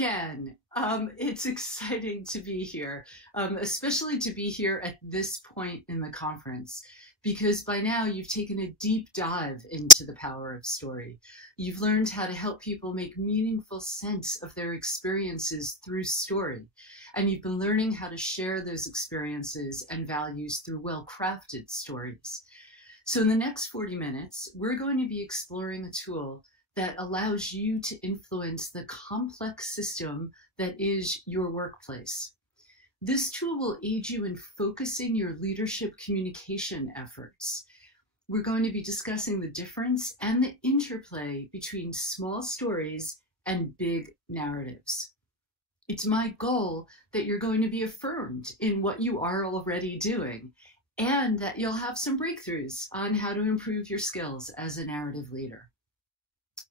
again. It's exciting to be here, especially to be here at this point in the conference, because by now you've taken a deep dive into the power of story. You've learned how to help people make meaningful sense of their experiences through story, and you've been learning how to share those experiences and values through well-crafted stories. So in the next 40 minutes, we're going to be exploring a tool that allows you to influence the complex system that is your workplace. This tool will aid you in focusing your leadership communication efforts. We're going to be discussing the difference and the interplay between small stories and big narratives. It's my goal that you're going to be affirmed in what you are already doing, and that you'll have some breakthroughs on how to improve your skills as a narrative leader.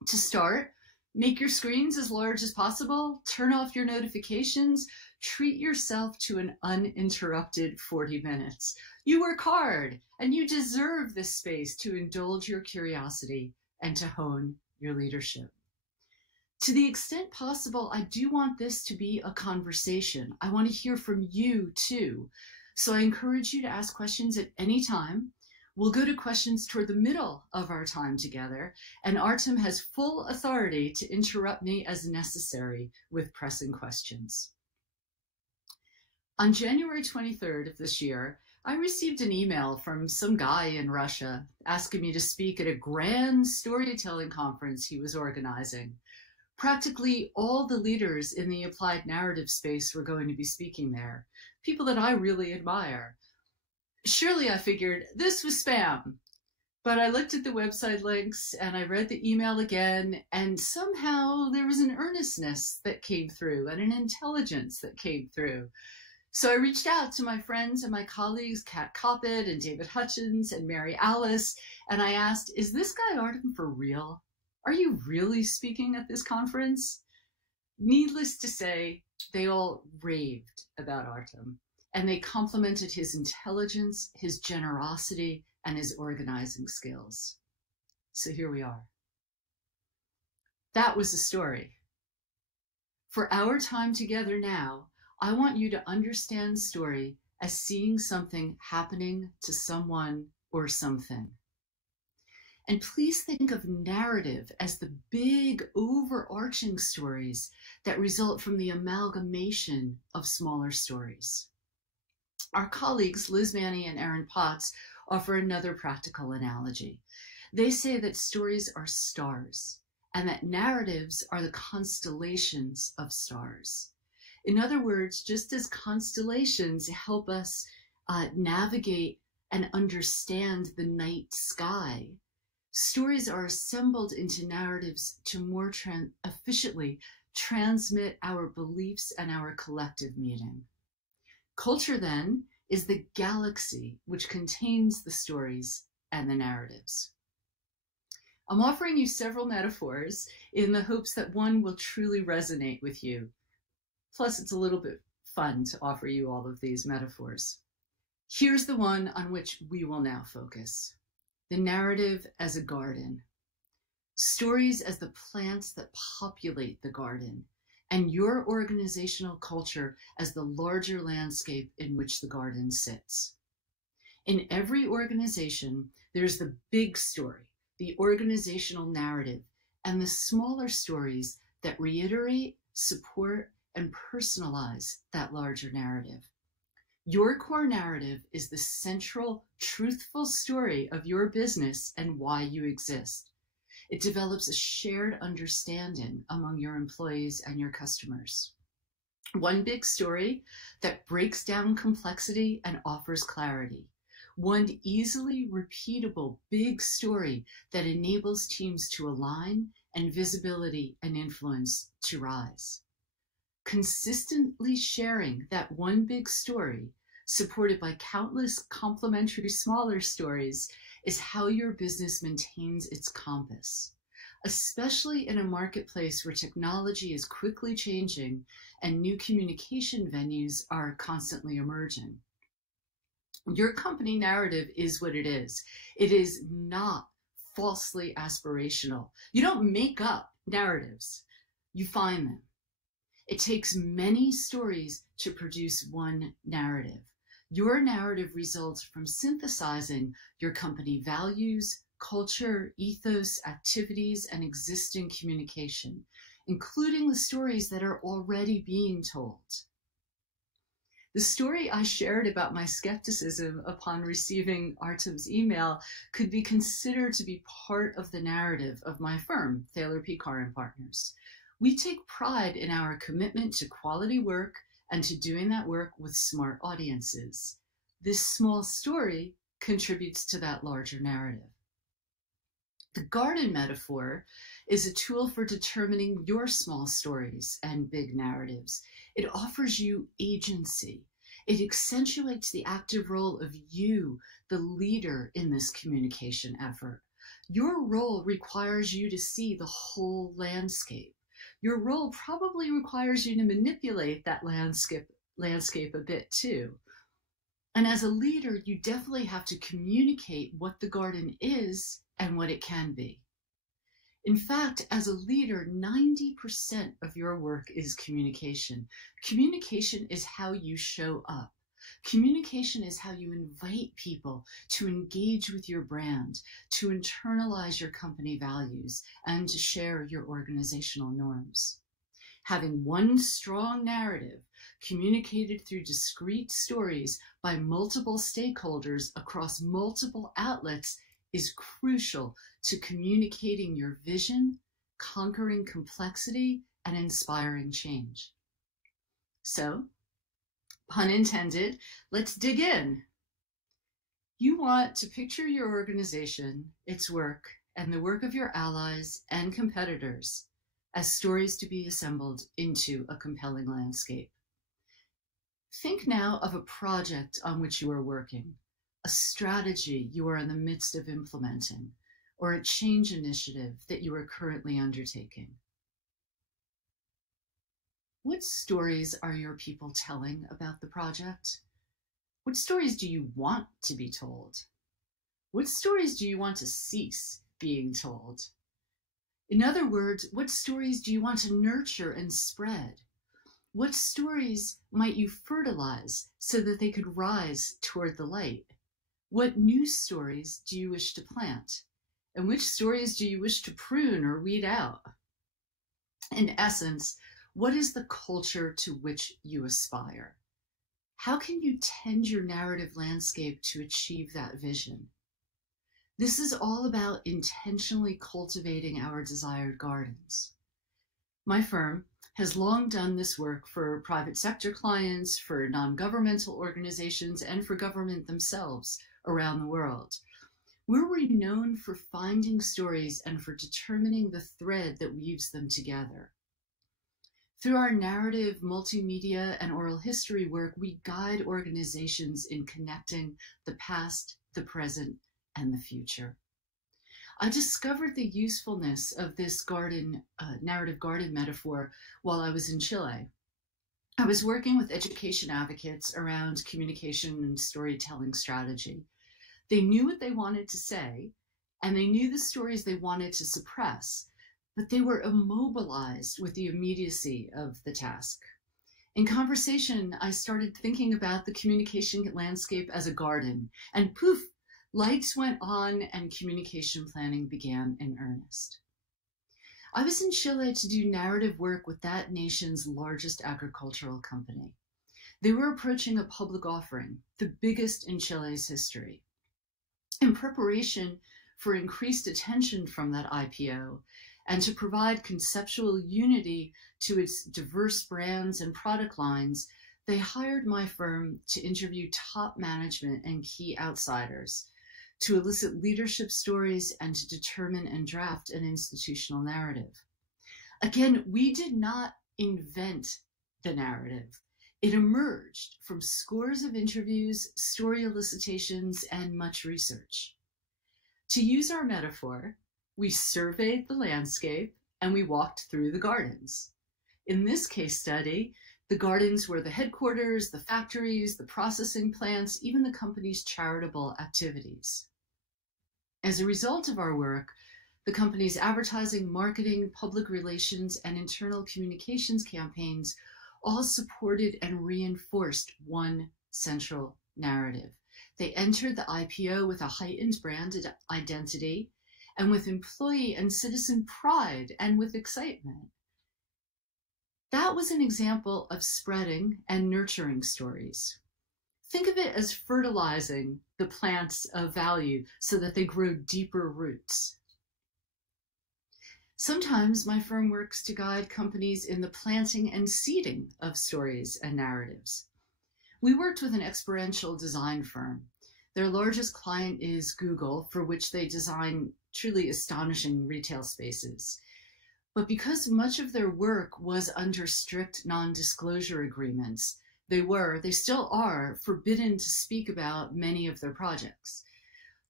To start, make your screens as large as possible, turn off your notifications, treat yourself to an uninterrupted 40 minutes. You work hard, and you deserve this space to indulge your curiosity and to hone your leadership. To the extent possible, I do want this to be a conversation. I want to hear from you too. So I encourage you to ask questions at any time. We'll go to questions toward the middle of our time together, and Artem has full authority to interrupt me as necessary with pressing questions. On January 23rd of this year, I received an email from some guy in Russia asking me to speak at a grand storytelling conference he was organizing. Practically all the leaders in the applied narrative space were going to be speaking there, people that I really admire. Surely I figured this was spam, but I looked at the website links and I read the email again, and somehow there was an earnestness that came through and an intelligence that came through. So I reached out to my friends and my colleagues, Kat Coppett and David Hutchins and Mary Alice, and I asked, is this guy Artem for real? Are you really speaking at this conference? Needless to say, they all raved about Artem, and they complimented his intelligence, his generosity, and his organizing skills. So here we are. That was the story. For our time together now, I want you to understand story as seeing something happening to someone or something. And please think of narrative as the big overarching stories that result from the amalgamation of smaller stories. Our colleagues, Liz Manny and Aaron Potts, offer another practical analogy. They say that stories are stars and that narratives are the constellations of stars. In other words, just as constellations help us navigate and understand the night sky, stories are assembled into narratives to more efficiently transmit our beliefs and our collective meaning. Culture, then, is the galaxy which contains the stories and the narratives. I'm offering you several metaphors in the hopes that one will truly resonate with you. Plus, it's a little bit fun to offer you all of these metaphors. Here's the one on which we will now focus. The narrative as a garden. Stories as the plants that populate the garden, and your organizational culture as the larger landscape in which the garden sits. In every organization, there's the big story, the organizational narrative, and the smaller stories that reiterate, support, and personalize that larger narrative. Your core narrative is the central, truthful story of your business and why you exist. It develops a shared understanding among your employees and your customers. One big story that breaks down complexity and offers clarity. One easily repeatable big story that enables teams to align and visibility and influence to rise. Consistently sharing that one big story, supported by countless complementary smaller stories, is how your business maintains its compass, especially in a marketplace where technology is quickly changing and new communication venues are constantly emerging. Your company narrative is what it is. It is not falsely aspirational. You don't make up narratives. You find them. It takes many stories to produce one narrative. Your narrative results from synthesizing your company values, culture, ethos, activities, and existing communication, including the stories that are already being told. The story I shared about my skepticism upon receiving Artem's email could be considered to be part of the narrative of my firm, Thaler P. Carr & Partners. We take pride in our commitment to quality work and to doing that work with smart audiences. This small story contributes to that larger narrative. The garden metaphor is a tool for determining your small stories and big narratives. It offers you agency. It accentuates the active role of you, the leader in this communication effort. Your role requires you to see the whole landscape. Your role probably requires you to manipulate that landscape a bit too. And as a leader, you definitely have to communicate what the garden is and what it can be. In fact, as a leader, 90% of your work is communication. Communication is how you show up. Communication is how you invite people to engage with your brand, to internalize your company values, and to share your organizational norms. Having one strong narrative communicated through discrete stories by multiple stakeholders across multiple outlets is crucial to communicating your vision, conquering complexity, and inspiring change. So, pun intended, let's dig in. You want to picture your organization, its work, and the work of your allies and competitors as stories to be assembled into a compelling landscape. Think now of a project on which you are working, a strategy you are in the midst of implementing, or a change initiative that you are currently undertaking. What stories are your people telling about the project? What stories do you want to be told? What stories do you want to cease being told? In other words, what stories do you want to nurture and spread? What stories might you fertilize so that they could rise toward the light? What new stories do you wish to plant? And which stories do you wish to prune or weed out? In essence, what is the culture to which you aspire? How can you tend your narrative landscape to achieve that vision? This is all about intentionally cultivating our desired gardens. My firm has long done this work for private sector clients, for non-governmental organizations, and for government themselves around the world. We're renowned for finding stories and for determining the thread that weaves them together. Through our narrative, multimedia, and oral history work, we guide organizations in connecting the past, the present, and the future. I discovered the usefulness of this narrative garden metaphor while I was in Chile. I was working with education advocates around communication and storytelling strategy. They knew what they wanted to say, and they knew the stories they wanted to suppress, but they were immobilized with the immediacy of the task. In conversation, I started thinking about the communication landscape as a garden, and poof, lights went on and communication planning began in earnest. I was in Chile to do narrative work with that nation's largest agricultural company. They were approaching a public offering, the biggest in Chile's history. In preparation for increased attention from that IPO and to provide conceptual unity to its diverse brands and product lines, they hired my firm to interview top management and key outsiders, to elicit leadership stories, and to determine and draft an institutional narrative. Again, we did not invent the narrative. It emerged from scores of interviews, story elicitations, and much research. To use our metaphor, we surveyed the landscape and we walked through the gardens. In this case study, the gardens were the headquarters, the factories, the processing plants, even the company's charitable activities. As a result of our work, The company's advertising, marketing, public relations, and internal communications campaigns all supported and reinforced one central narrative. They entered the IPO with a heightened brand identity and with employee and citizen pride and with excitement. That was an example of spreading and nurturing stories. Think of it as fertilizing the plants of value so that they grow deeper roots. Sometimes my firm works to guide companies in the planting and seeding of stories and narratives. We worked with an experiential design firm. Their largest client is Google, for which they design truly astonishing retail spaces. But because much of their work was under strict non-disclosure agreements, they still are forbidden to speak about many of their projects.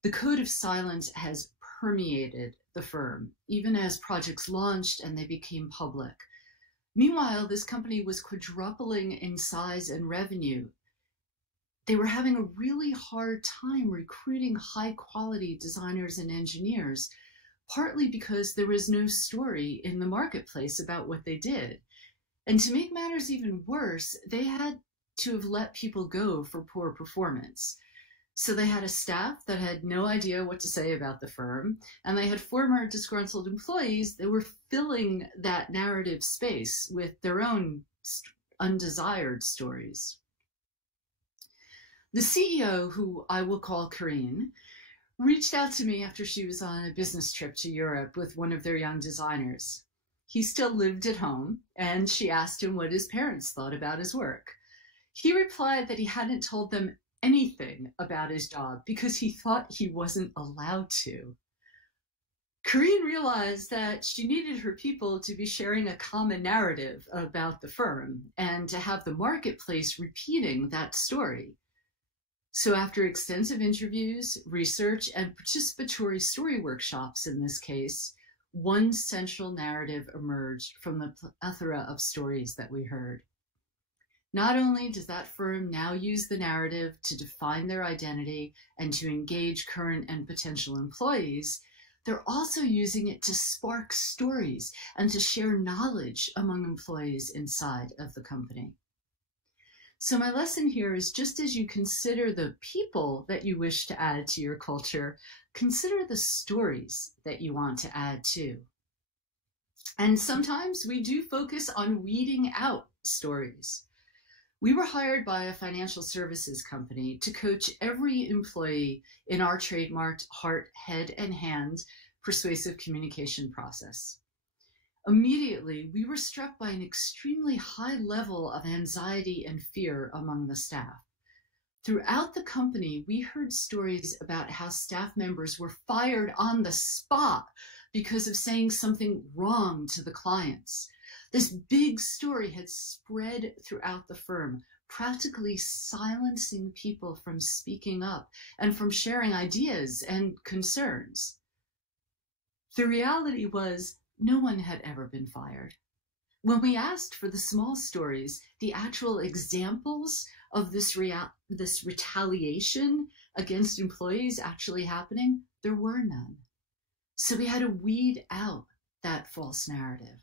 The code of silence has permeated the firm, even as projects launched and they became public. Meanwhile, this company was quadrupling in size and revenue. They were having a really hard time recruiting high-quality designers and engineers, partly because there was no story in the marketplace about what they did. And to make matters even worse, they had to have let people go for poor performance. So they had a staff that had no idea what to say about the firm, and they had former disgruntled employees that were filling that narrative space with their own undesired stories. The CEO, who I will call Corinne, reached out to me after she was on a business trip to Europe with one of their young designers. He still lived at home, and she asked him what his parents thought about his work. He replied that he hadn't told them anything about his job because he thought he wasn't allowed to. Corinne realized that she needed her people to be sharing a common narrative about the firm and to have the marketplace repeating that story. So after extensive interviews, research, and participatory story workshops in this case, one central narrative emerged from the plethora of stories that we heard. Not only does that firm now use the narrative to define their identity and to engage current and potential employees, they're also using it to spark stories and to share knowledge among employees inside of the company. So my lesson here is, just as you consider the people that you wish to add to your culture, consider the stories that you want to add too. And sometimes we do focus on weeding out stories. We were hired by a financial services company to coach every employee in our trademarked heart, head, and hand persuasive communication process. Immediately, we were struck by an extremely high level of anxiety and fear among the staff. Throughout the company, we heard stories about how staff members were fired on the spot because of saying something wrong to the clients. This big story had spread throughout the firm, practically silencing people from speaking up and from sharing ideas and concerns. The reality was, no one had ever been fired. When we asked for the small stories, the actual examples of this retaliation against employees actually happening, there were none. So we had to weed out that false narrative.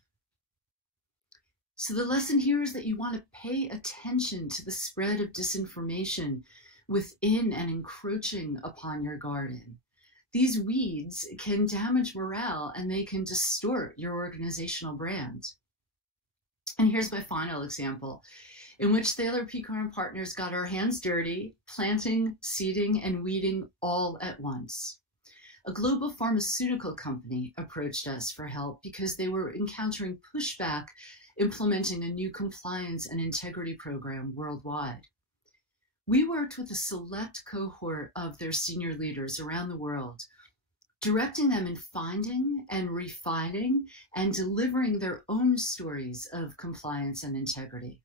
So the lesson here is that you want to pay attention to the spread of disinformation within and encroaching upon your garden. These weeds can damage morale and they can distort your organizational brand. And here's my final example, in which Thaler Pecar and Partners got our hands dirty, planting, seeding, and weeding all at once. A global pharmaceutical company approached us for help because they were encountering pushback implementing a new compliance and integrity program worldwide. We worked with a select cohort of their senior leaders around the world, directing them in finding and refining and delivering their own stories of compliance and integrity.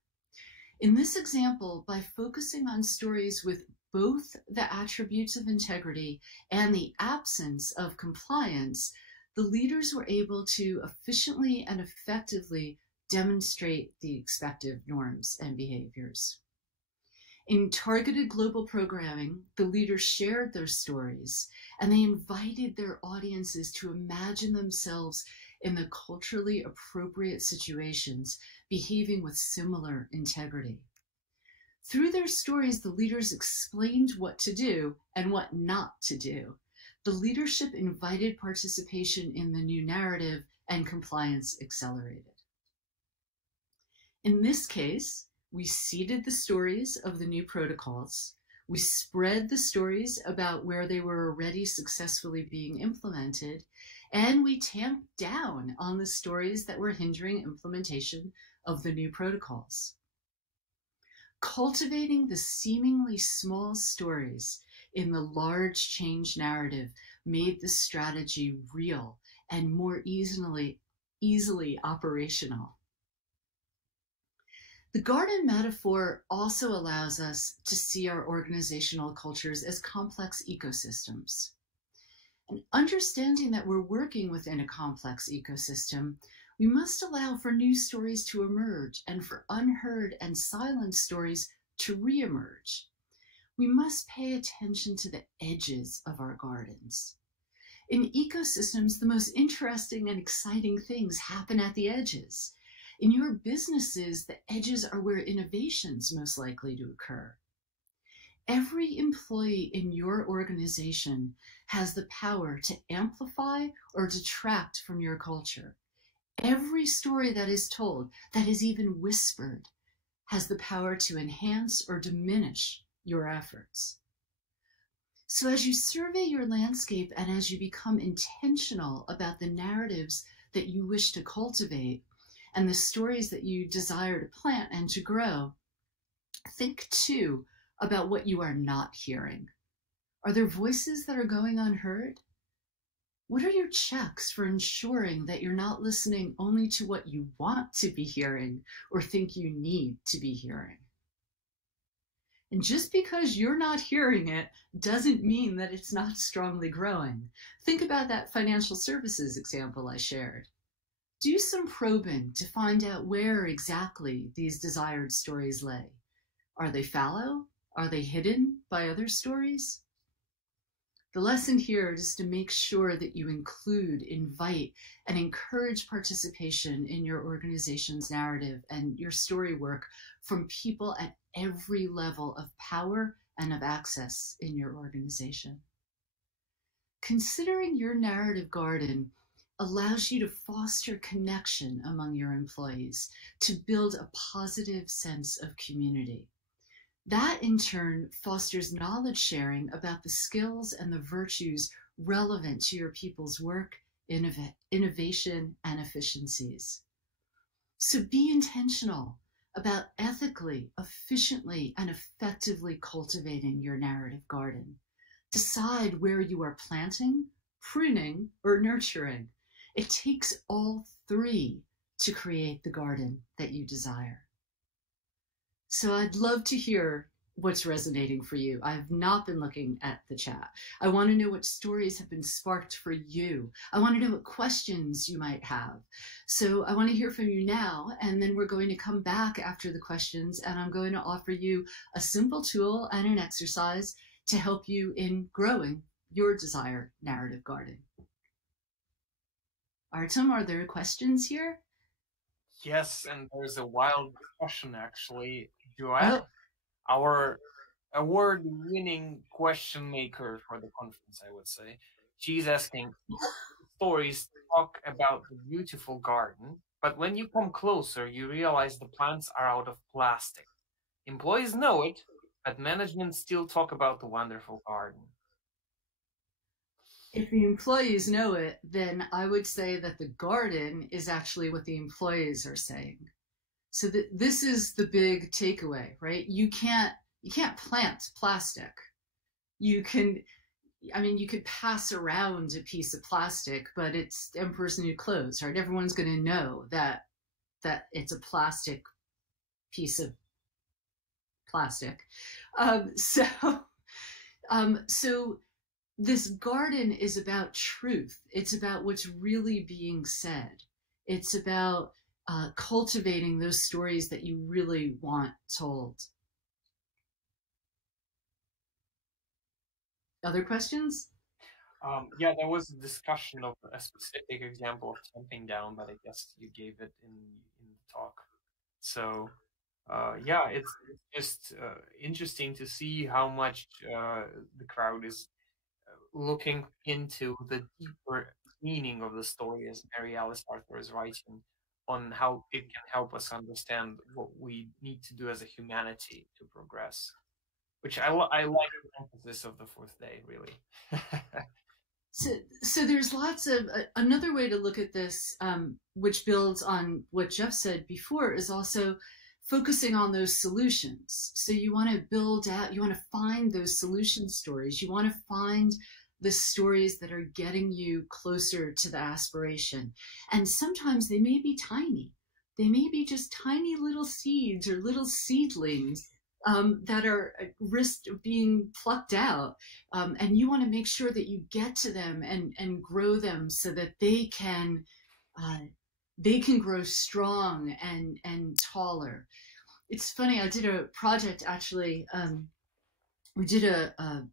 In this example, by focusing on stories with both the attributes of integrity and the absence of compliance, the leaders were able to efficiently and effectively demonstrate the expected norms and behaviors. In targeted global programming, the leaders shared their stories and they invited their audiences to imagine themselves in the culturally appropriate situations, behaving with similar integrity. Through their stories, the leaders explained what to do and what not to do. The leadership invited participation in the new narrative and compliance accelerated. In this case, we seeded the stories of the new protocols. We spread the stories about where they were already successfully being implemented, and we tamped down on the stories that were hindering implementation of the new protocols. Cultivating the seemingly small stories in the large change narrative made the strategy real and more easily operational. The garden metaphor also allows us to see our organizational cultures as complex ecosystems. And understanding that we're working within a complex ecosystem, we must allow for new stories to emerge and for unheard and silent stories to reemerge. We must pay attention to the edges of our gardens. In ecosystems, the most interesting and exciting things happen at the edges. In your businesses, the edges are where innovation's most likely to occur. Every employee in your organization has the power to amplify or detract from your culture. Every story that is told, that is even whispered, has the power to enhance or diminish your efforts. So as you survey your landscape and as you become intentional about the narratives that you wish to cultivate and the stories that you desire to plant and to grow, think too about what you are not hearing. Are there voices that are going unheard? What are your checks for ensuring that you're not listening only to what you want to be hearing or think you need to be hearing? And just because you're not hearing it doesn't mean that it's not strongly growing. Think about that financial services example I shared. Do some probing to find out where exactly these desired stories lay. Are they fallow? Are they hidden by other stories? The lesson here is to make sure that you include, invite, and encourage participation in your organization's narrative and your story work from people at every level of power and of access in your organization. Considering your narrative garden allows you to foster connection among your employees, to build a positive sense of community. That, in turn, fosters knowledge sharing about the skills and the virtues relevant to your people's work, innovation, and efficiencies. So be intentional about ethically, efficiently, and effectively cultivating your narrative garden. Decide where you are planting, pruning, or nurturing. It takes all three to create the garden that you desire. So I'd love to hear what's resonating for you. I've not been looking at the chat. I want to know what stories have been sparked for you. I want to know what questions you might have. So I want to hear from you now, and then we're going to come back after the questions, and I'm going to offer you a simple tool and an exercise to help you in growing your desired narrative garden. Artem, are there questions here? Yes, and there's a wild discussion actually. Joanne, our award-winning question maker for the conference, I would say. She's asking, stories talk about the beautiful garden, but when you come closer, you realize the plants are out of plastic. Employees know it, but management still talk about the wonderful garden. If the employees know it, then I would say that the garden is actually what the employees are saying. So this is the big takeaway, right? You can't plant plastic. You could pass around a piece of plastic, but it's Emperor's New Clothes, right? Everyone's going to know that it's a plastic piece of plastic. So this garden is about truth. It's about what's really being said. It's about cultivating those stories that you really want told. Other questions? Yeah, there was a discussion of a specific example of tamping down, but I guess you gave it in the talk. So, yeah, it's just interesting to see how much the crowd is looking into the deeper meaning of the story, as Mary Alice Arthur is writing, on how it can help us understand what we need to do as a humanity to progress. Which I like the emphasis of the fourth day, really. So there's lots of another way to look at this, which builds on what Jeff said before, is also focusing on those solutions. So you want to build out, you want to find those solution stories. You want to find the stories that are getting you closer to the aspiration. And sometimes they may be tiny. They may be just tiny little seeds or little seedlings that are at risk of being plucked out. And you want to make sure that you get to them and grow them so that uh, they can grow strong and taller. It's funny. I did a project actually. We did a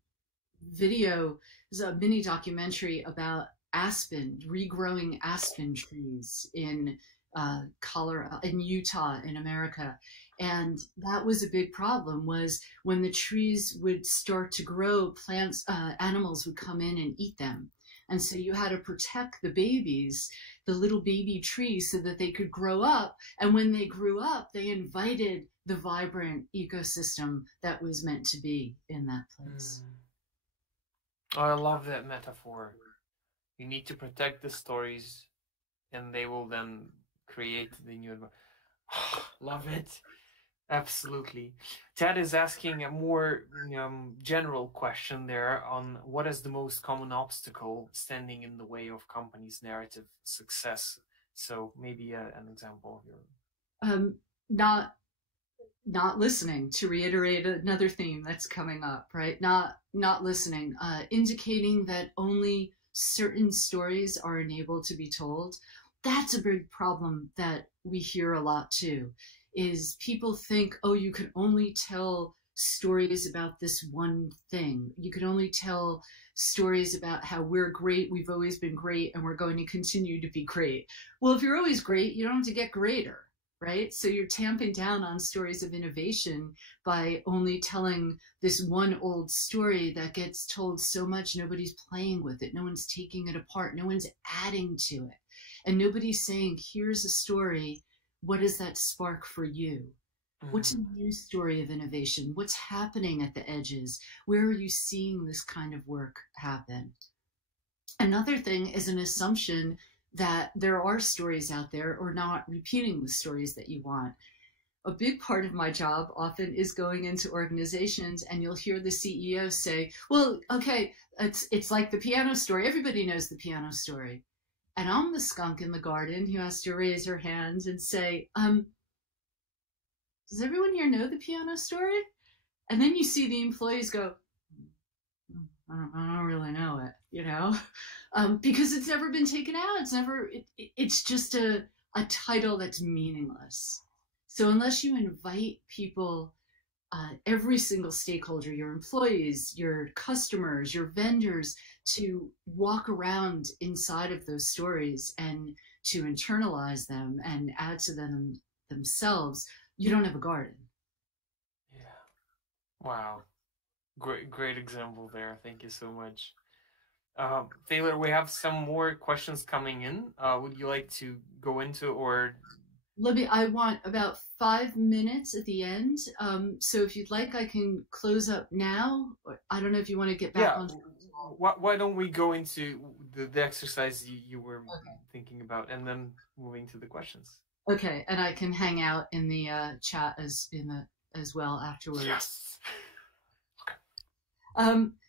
video, it was a mini documentary about aspen, regrowing aspen trees in Colorado, in Utah, in America. And that was a big problem, was when the trees would start to grow, plants, animals would come in and eat them. And so you had to protect the babies, the little baby trees, so that they could grow up. And when they grew up, they invited the vibrant ecosystem that was meant to be in that place. Oh, I love that metaphor. You need to protect the stories, and they will then create the new. Love it. Absolutely. Ted is asking a more general question there on what is the most common obstacle standing in the way of companies' narrative success. So maybe an example here. Not listening, to reiterate another theme that's coming up, right? Not listening, indicating that only certain stories are enabled to be told. That's a big problem that we hear a lot too, is people think, oh, you can only tell stories about this one thing. You can only tell stories about how we're great, we've always been great, and we're going to continue to be great. Well, if you're always great, you don't have to get greater, right? So you're tamping down on stories of innovation by only telling this one old story that gets told so much, nobody's playing with it, no one's taking it apart, no one's adding to it, and nobody's saying, here's a story, what does that spark for you? What's a new story of innovation? What's happening at the edges? Where are you seeing this kind of work happen? Another thing is an assumption that there are stories out there, or not repeating the stories that you want. A big part of my job often is going into organizations, and you'll hear the CEO say, well, okay, it's like the piano story. Everybody knows the piano story. And I'm the skunk in the garden who has to raise her hands and say, does everyone here know the piano story? And then you see the employees go, I don't really know it, because it's never been taken out. It's just a title that's meaningless. So unless you invite people, every single stakeholder, your employees, your customers, your vendors, to walk around inside of those stories and to internalize them and add to them themselves, you don't have a garden. Yeah. Wow. Great example there. Thank you so much. Taylor, we have some more questions coming in. Would you like to go into, or? Libby, I want about 5 minutes at the end. So if you'd like, I can close up now. I don't know if you want to get back on. Why don't we go into the exercise you were thinking about, and then moving to the questions. Okay, and I can hang out in the chat as well afterwards. Yes.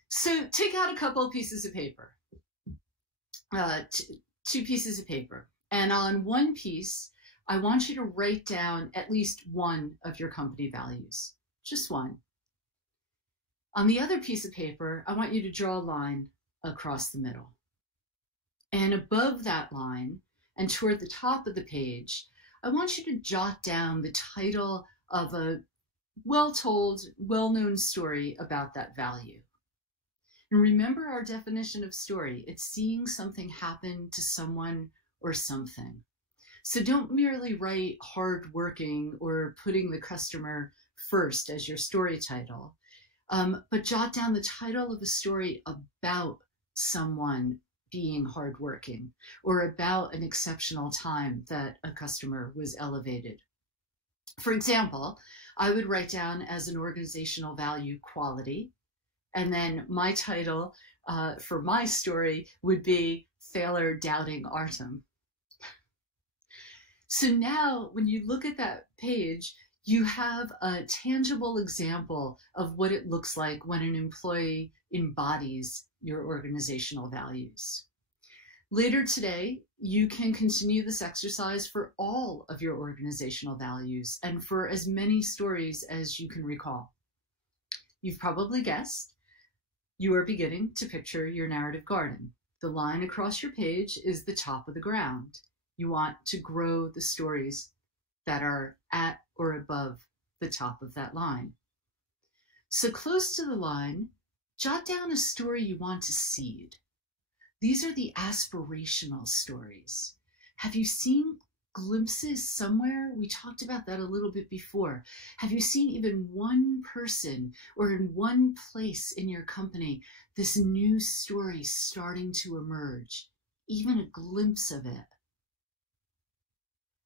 So take out a couple of pieces of paper, two pieces of paper, and on one piece, I want you to write down at least one of your company values, just one. On the other piece of paper, I want you to draw a line across the middle. And above that line, and toward the top of the page, I want you to jot down the title of a well-told, well-known story about that value. And remember our definition of story. It's seeing something happen to someone or something. So don't merely write hardworking or putting the customer first as your story title, but jot down the title of a story about someone being hardworking or about an exceptional time that a customer was elevated. For example, I would write down as an organizational value quality, and then my title for my story would be Thaler Doubting Artem. So now when you look at that page, you have a tangible example of what it looks like when an employee embodies your organizational values. Later today, you can continue this exercise for all of your organizational values and for as many stories as you can recall. You've probably guessed you are beginning to picture your narrative garden. The line across your page is the top of the ground. You want to grow the stories that are at or above the top of that line. So close to the line, jot down a story you want to seed. These are the aspirational stories. Have you seen glimpses somewhere? We talked about that a little bit before. Have you seen even one person or in one place in your company, this new story starting to emerge, even a glimpse of it?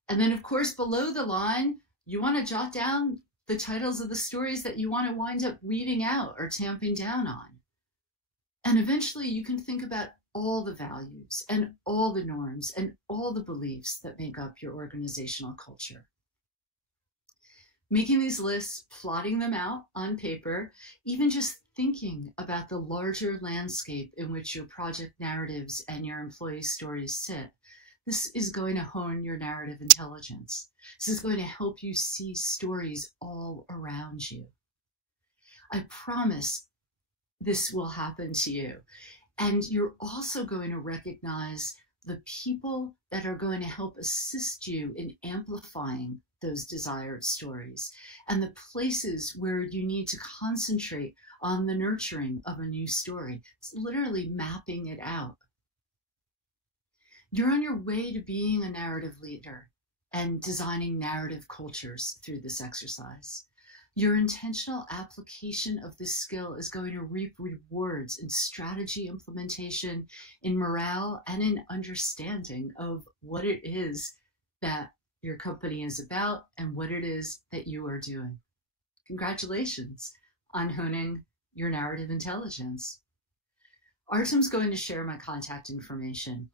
And then, of course, below the line, you want to jot down the titles of the stories that you want to wind up weeding out or tamping down on. And eventually you can think about all the values and all the norms and all the beliefs that make up your organizational culture. Making these lists, plotting them out on paper, even just thinking about the larger landscape in which your project narratives and your employee stories sit, this is going to hone your narrative intelligence. This is going to help you see stories all around you. I promise this will happen to you. And you're also going to recognize the people that are going to help assist you in amplifying those desired stories and the places where you need to concentrate on the nurturing of a new story. It's literally mapping it out. You're on your way to being a narrative leader and designing narrative cultures through this exercise. Your intentional application of this skill is going to reap rewards in strategy implementation, in morale, and in understanding of what it is that your company is about and what it is that you are doing. Congratulations on honing your narrative intelligence. Artem's going to share my contact information.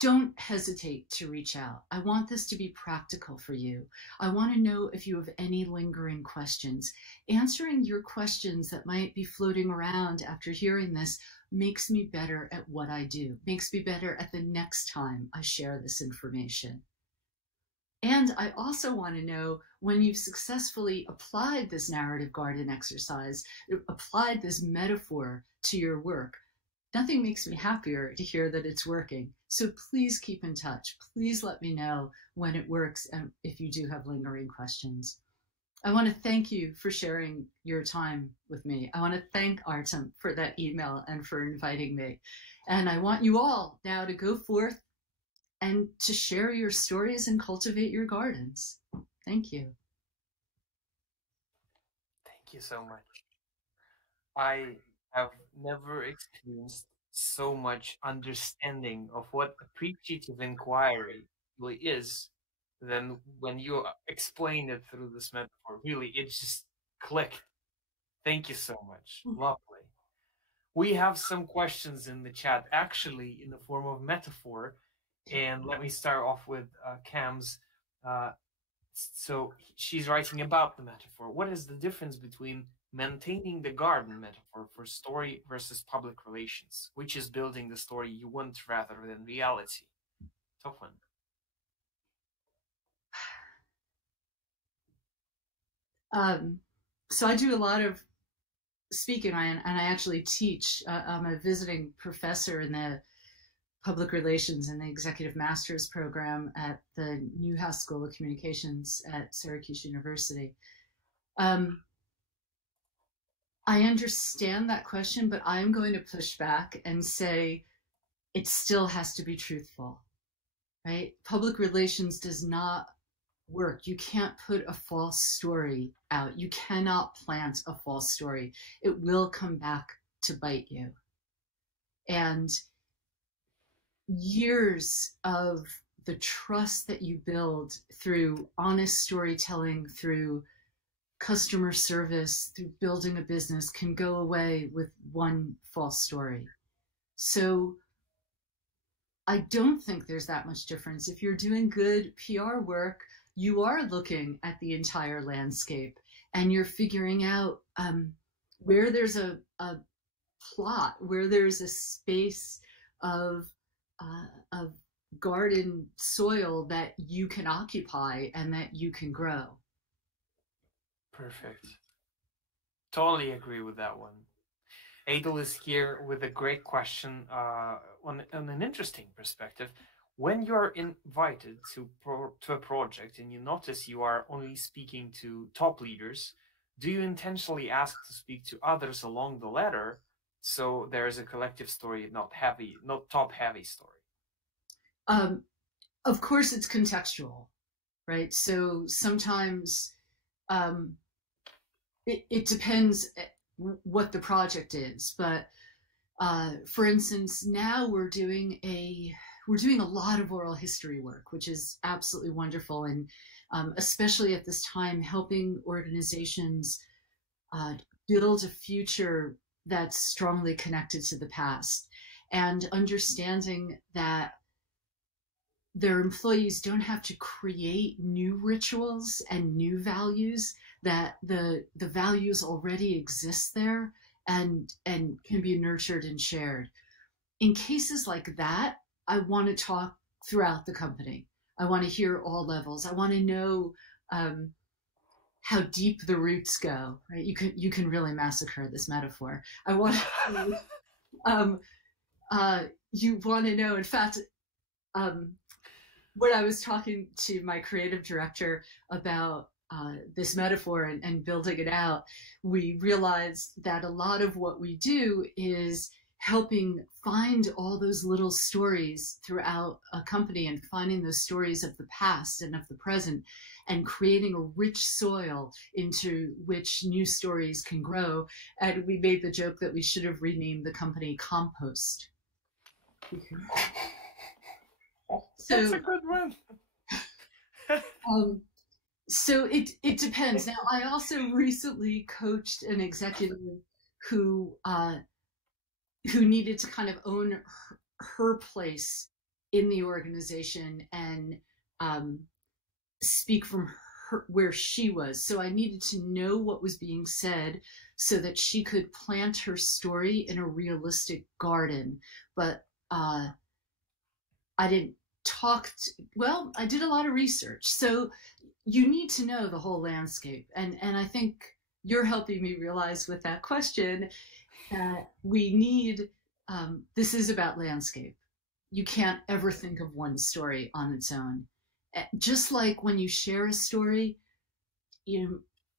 Don't hesitate to reach out. I want this to be practical for you. I want to know if you have any lingering questions. Answering your questions that might be floating around after hearing this makes me better at what I do, makes me better at the next time I share this information. And I also want to know when you've successfully applied this narrative garden exercise, applied this metaphor to your work. Nothing makes me happier to hear that it's working. So please keep in touch. Please let me know when it works and if you do have lingering questions. I want to thank you for sharing your time with me. I want to thank Artem for that email and for inviting me. And I want you all now to go forth and to share your stories and cultivate your gardens. Thank you. Thank you so much. I have never experienced so much understanding of what appreciative inquiry really is than when you explained it through this metaphor. Really, it just clicked. Thank you so much. Lovely. We have some questions in the chat, actually in the form of metaphor. And let me start off with Cam's. So she's writing about the metaphor. What is the difference between maintaining the garden metaphor for story versus public relations? Which is building the story you want rather than reality? Tough one. So I do a lot of speaking, and I actually teach. I'm a visiting professor in the public relations and the executive master's program at the Newhouse School of Communications at Syracuse University. I understand that question, but I'm going to push back and say it still has to be truthful, right? Public relations does not work. You can't put a false story out. You cannot plant a false story. It will come back to bite you. And years of the trust that you build through honest storytelling, through customer service, through building a business can go away with one false story. So I don't think there's that much difference. If you're doing good PR work, you are looking at the entire landscape and you're figuring out where there's a plot, where there's a space of of garden soil that you can occupy and that you can grow. Perfect. Totally agree with that one. Adel is here with a great question on an interesting perspective. When you're invited to a project and you notice you are only speaking to top leaders, do you intentionally ask to speak to others along the ladder so there is a collective story, not top heavy story? Of course, it's contextual, right? So sometimes it depends what the project is, but for instance, now we're doing a lot of oral history work, which is absolutely wonderful, and especially at this time, helping organizations build a future that's strongly connected to the past, and understanding that their employees don't have to create new rituals and new values, that the values already exist there and can be nurtured and shared. In cases like that, I want to talk throughout the company. I want to hear all levels. I want to know how deep the roots go. Right? You can really massacre this metaphor. I want you want to know. In fact, when I was talking to my creative director about this metaphor and building it out, we realized that a lot of what we do is helping find all those little stories throughout a company and finding those stories of the past and of the present and creating a rich soil into which new stories can grow. And we made the joke that we should have renamed the company Compost. That's a good one. So it depends. Now, I also recently coached an executive who needed to kind of own her place in the organization and speak from where she was. So I needed to know what was being said so that she could plant her story in a realistic garden. But I didn't well, I did a lot of research. So you need to know the whole landscape. And I think you're helping me realize with that question that we need, this is about landscape. You can't ever think of one story on its own. Just like when you share a story,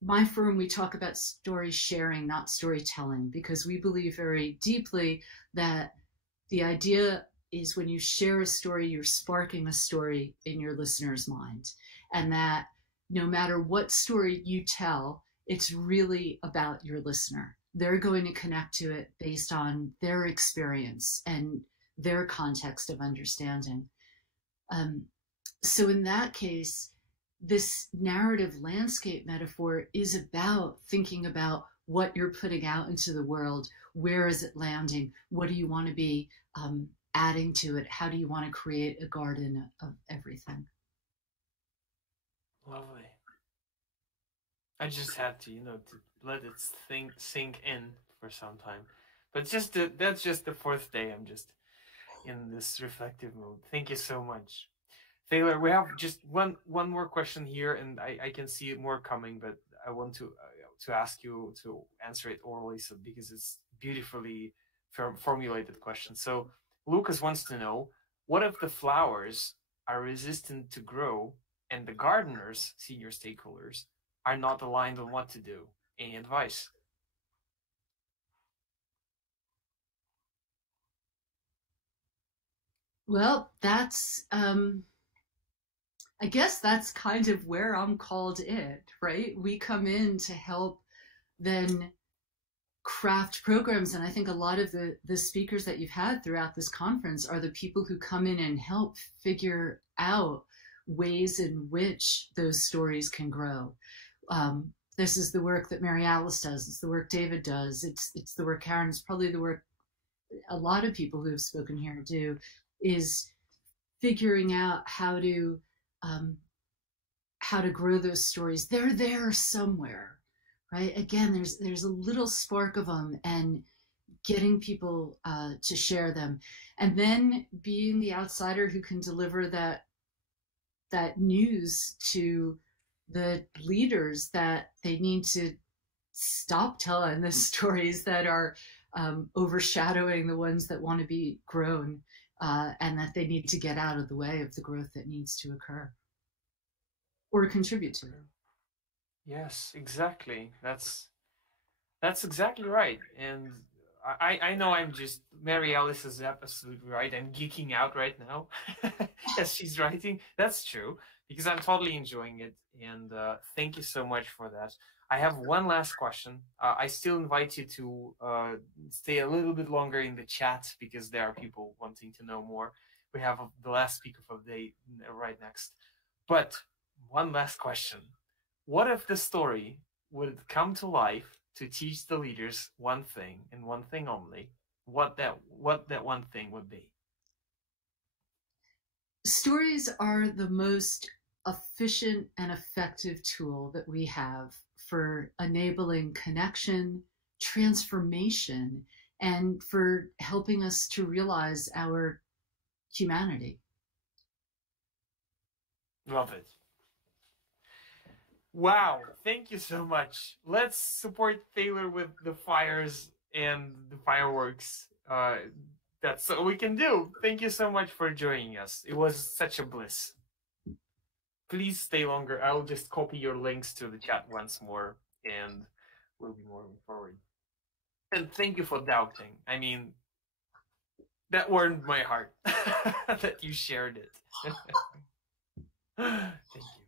my firm, we talk about story sharing, not storytelling, because we believe very deeply that the idea is when you share a story, you're sparking a story in your listener's mind. And that no matter what story you tell, it's really about your listener. They're going to connect to it based on their experience and their context of understanding. So in that case, this narrative landscape metaphor is about thinking about what you're putting out into the world. Where is it landing? What do you want to be adding to it? How do you want to create a garden of everything? Lovely. I just had to, to let it sink in for some time. But that's just the fourth day. I'm just in this reflective mode. Thank you so much. Taylor, we have just one more question here, and I can see more coming, but I want to ask you to answer it orally, so because it's beautifully formulated question. So Lucas wants to know, what if the flowers are resistant to grow and the gardeners, senior stakeholders, are not aligned on what to do? Any advice? Well, I guess that's kind of where I'm called in, right? We come in to help then craft programs. And I think a lot of the speakers that you've had throughout this conference are the people who come in and help figure out ways in which those stories can grow. This is the work that Mary Alice does. It's the work David does. It's the work Karen. It's probably the work a lot of people who have spoken here do. Is figuring out um, how to grow those stories. They're there somewhere, right? Again, there's a little spark of them, and getting people to share them, and then being the outsider who can deliver that news to the leaders that they need to stop telling the stories that are overshadowing the ones that want to be grown, and that they need to get out of the way of the growth that needs to occur or contribute to it. Yes, exactly. That's exactly right. And I know I'm just Mary Alice is absolutely right. I'm geeking out right now as she's writing. That's true because I'm totally enjoying it. And thank you so much for that. I have one last question. I still invite you to stay a little bit longer in the chat because there are people wanting to know more. We have the last speaker for the day right next. But one last question. What if the story would come to life to teach the leaders one thing and one thing only? What that one thing would be? Stories are the most efficient and effective tool that we have for enabling connection, transformation, and for helping us to realize our humanity. Love it. Wow, thank you so much. Let's support Taylor with the fires and the fireworks. That's what we can do. Thank you so much for joining us. It was such a bliss. Please stay longer. I'll just copy your links to the chat once more and we'll be moving forward. And thank you for doubting. I mean, that warmed my heart that you shared it. Thank you.